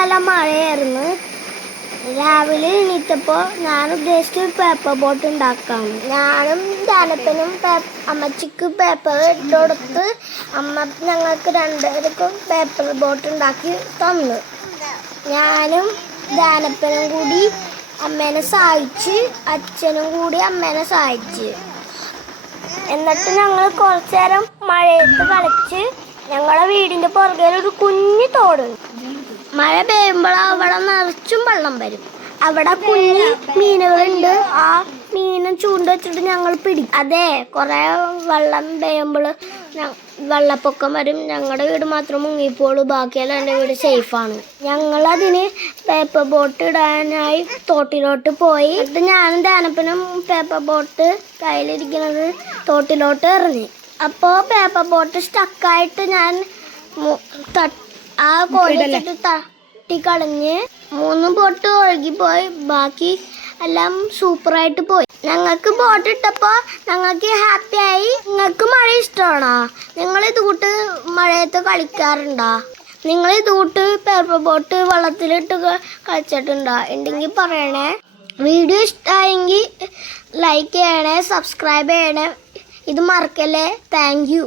നല്ല മഴയായിരുന്നു. രാവിലെ എണീറ്റപ്പോൾ ഞാൻ ഉദ്ദേശിച്ചു പേപ്പർ ബോട്ട് ഉണ്ടാക്കാം. ഞാനും ധ്യാനത്തിനും അമ്മച്ചിക്ക് പേപ്പർ ഇട്ട് കൊടുത്ത് അമ്മ ഞങ്ങൾക്ക് രണ്ടുപേർക്കും പേപ്പർ ബോട്ട് ഉണ്ടാക്കി തന്നു. ഞാനും ധ്യാനപ്പനും കൂടി അമ്മേനെ സഹായിച്ച്, അച്ഛനും കൂടി അമ്മേനെ സഹായിച്ച്. എന്നിട്ട് ഞങ്ങൾ കുറച്ചു നേരം മഴയത്ത് കളിച്ച്. ഞങ്ങളുടെ വീടിന്റെ പുറകിൽ ഒരു കുഞ്ഞു തോടുണ്ട്. മഴ പെയ്യുമ്പോൾ അവിടെ നിറച്ചും വെള്ളം വരും. അവിടെ കുഞ്ഞു മീനുകളുണ്ട്. ആ മീനും ചൂണ്ട വെച്ചിട്ട് ഞങ്ങൾ പിടിക്കും. അതെ, കുറെ വെള്ളം പെയ്യുമ്പോൾ വെള്ളപ്പൊക്കം വരും. ഞങ്ങളുടെ വീട് മാത്രം മുങ്ങിപ്പോളൂ, ബാക്കിയെല്ലാം എൻ്റെ വീട് സേഫാണ്. ഞങ്ങളതിന് പേപ്പർ ബോട്ട് ഇടാനായി തോട്ടിലോട്ട് പോയി. എന്നിട്ട് ഞാനും ധ്യാനപ്പനും പേപ്പർ ബോട്ട് കയ്യിലിരിക്കുന്നത് തോട്ടിലോട്ട് എറിഞ്ഞു. അപ്പോൾ പേപ്പർ ബോട്ട് സ്റ്റക്കായിട്ട് ഞാൻ ആ കോഴി വെച്ചിട്ട് തട്ടിക്കളഞ്ഞ് 3 ബോട്ട് ഒഴുകിപ്പോയി. ബാക്കി എല്ലാം സൂപ്പറായിട്ട് പോയി. ഞങ്ങൾക്ക് ബോട്ട് ഇട്ടപ്പോൾ ഞങ്ങൾക്ക് ഹാപ്പിയായി. നിങ്ങൾക്ക് മഴ ഇഷ്ടമാണോ? നിങ്ങൾ ഇതുകൂട്ട് മഴയത്ത് കളിക്കാറുണ്ടോ? നിങ്ങൾ ഇതുകൂട്ട് പേപ്പർ ബോട്ട് വെള്ളത്തിലിട്ട് കളിച്ചിട്ടുണ്ടോ? ഉണ്ടെങ്കിൽ പറയണേ. വീഡിയോ ഇഷ്ടമായെങ്കിൽ ലൈക്ക് ചെയ്യണേ, സബ്സ്ക്രൈബ് ചെയ്യണേ. ഇത് മറക്കല്ലേ. Thank you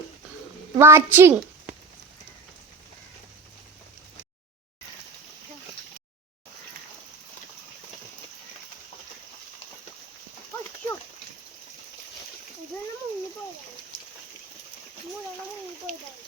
watching. ഇതെല്ലാം മുങ്ങിപ്പോയതാണ്.